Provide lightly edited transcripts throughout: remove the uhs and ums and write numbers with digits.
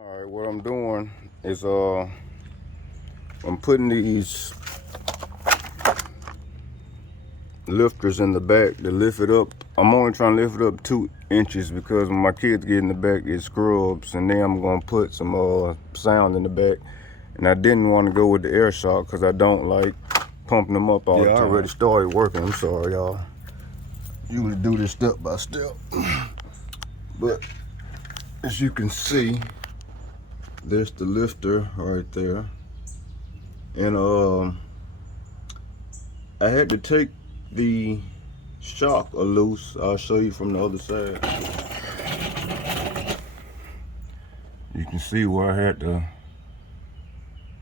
Alright, what I'm doing is I'm putting these lifters in the back to lift it up. I'm only trying to lift it up 2 inches because when my kids get in the back it scrubs, and then I'm gonna put some sound in the back. And I didn't want to go with the air shock because I don't like pumping them up all the time. I already started working. I'm sorry, y'all. Usually do this step by step, but as you can see, there's the lifter right there. And I had to take the shock loose. I'll show you from the other side. You can see where I had to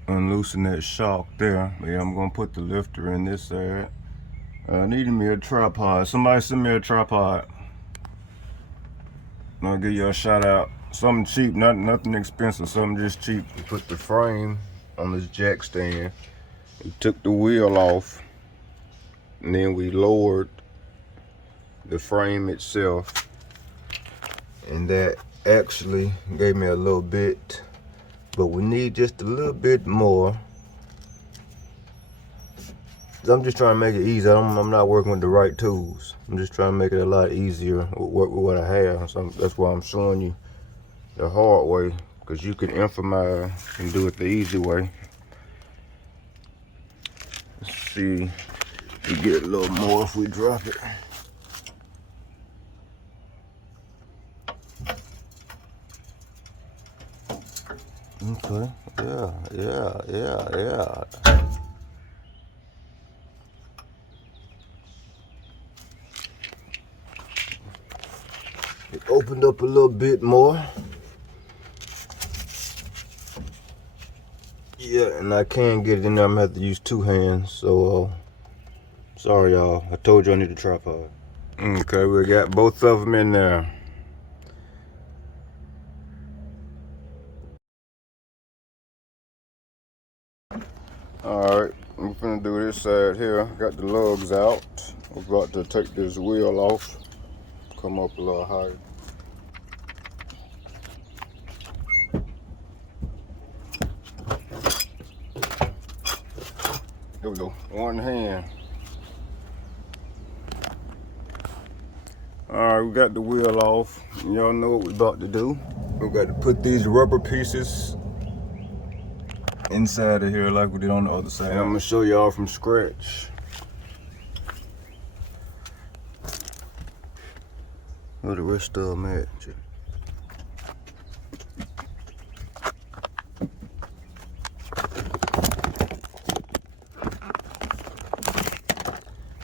unloosen that shock there. But yeah, I'm gonna put the lifter in this side. I needed me a tripod. Somebody send me a tripod. I'll give you a shout out. Something cheap, nothing expensive, something just cheap. We put the frame on this jack stand. We took the wheel off, and then we lowered the frame itself, and that actually gave me a little bit, but we need just a little bit more. I'm just trying to make it easy. I'm not working with the right tools. I'm just trying to make it a lot easier with what I have. So that's why I'm showing you the hard way, because you can improvise and do it the easy way. Let's see if we get a little more if we drop it. Okay, yeah. It opened up a little bit more. Yeah, and I can get it in there. I'm gonna have to use 2 hands. So, sorry y'all. I told you I need a tripod. Okay, we got both of them in there. Alright, I'm gonna do this side here. Got the lugs out. We're about to take this wheel off. Come up a little higher. There we go, one hand. Alright, we got the wheel off. Y'all know what we're about to do. We got to put these rubber pieces inside of here like we did on the other side. And I'm gonna show y'all from scratch. Where the rest of them at?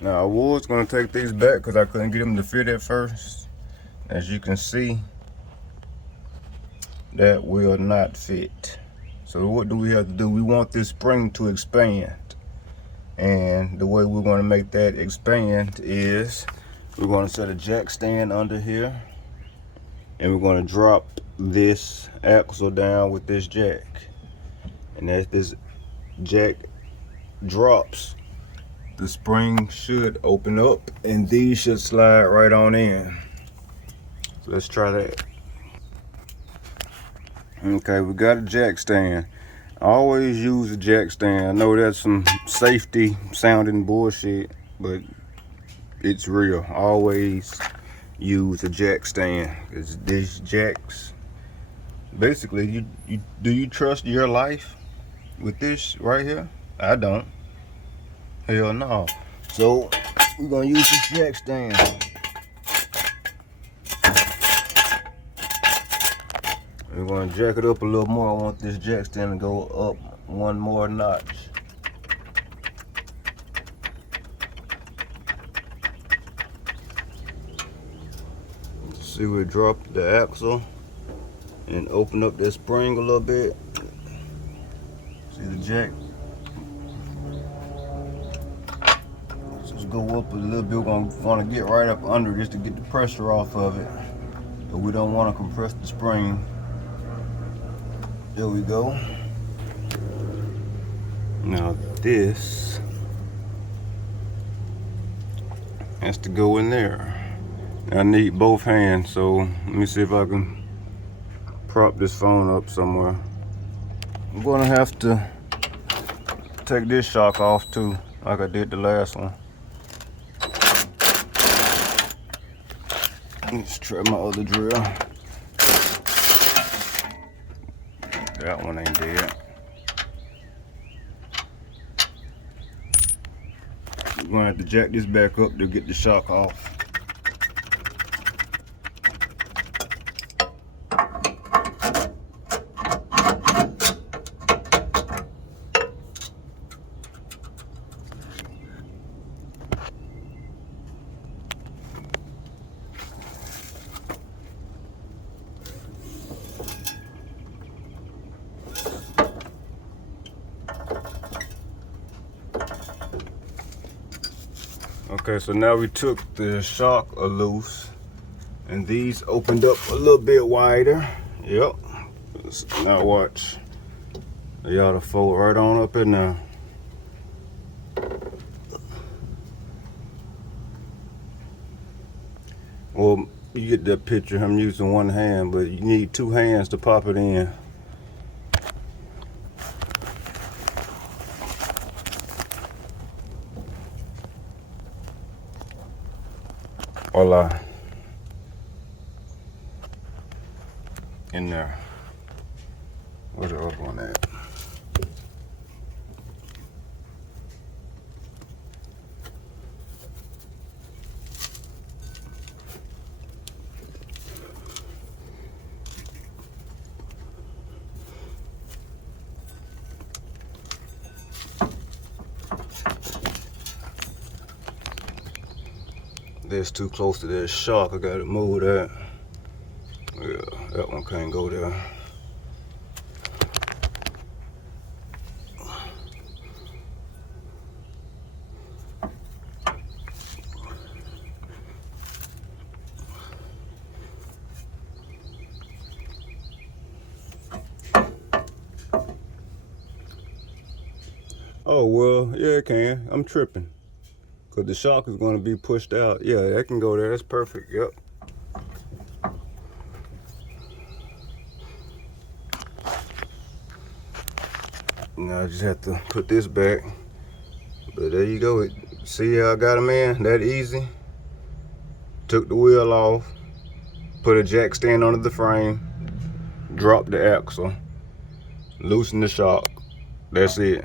Now I was gonna take these back because I couldn't get them to fit at first. As you can see, that will not fit. So what do we have to do? We want this spring to expand. And the way we're gonna make that expand is we're gonna set a jack stand under here, and we're gonna drop this axle down with this jack. And as this jack drops, the spring should open up and these should slide right on in. So let's try that. Okay, we got a jack stand. I always use a jack stand. I know that's some safety sounding bullshit, but it's real. I always use a jack stand, because these jacks, basically, do you trust your life with this right here? I don't. Hell no. So we're gonna use this jack stand. We're gonna jack it up a little more. I want this jack stand to go up one more notch. See, we dropped the axle and open up that spring a little bit. See the jack? Just go up a little bit. We're gonna want to get right up under just to get the pressure off of it. But we don't want to compress the spring. There we go. Now this has to go in there. I need both hands, so let me see if I can prop this phone up somewhere. I'm gonna have to take this shock off too, like I did the last one. Let's try my other drill. That one ain't dead. We're gonna have to jack this back up to get the shock off. Okay, so now we took the shock loose, and these opened up a little bit wider. Yep. Now watch. They ought to fold right on up in there. Well, you get that picture. I'm using one hand, but you need two hands to pop it in. Voila. In there. Where's the other one at? That's too close to that shock. I gotta move that. Yeah, that one can't go there. Oh, well, yeah, it can. I'm tripping. Because the shock is going to be pushed out. Yeah, that can go there. That's perfect. Yep. Now I just have to put this back. But there you go. See how I got them in? That easy. Took the wheel off. Put a jack stand under the frame. Drop the axle. Loosen the shock. That's it.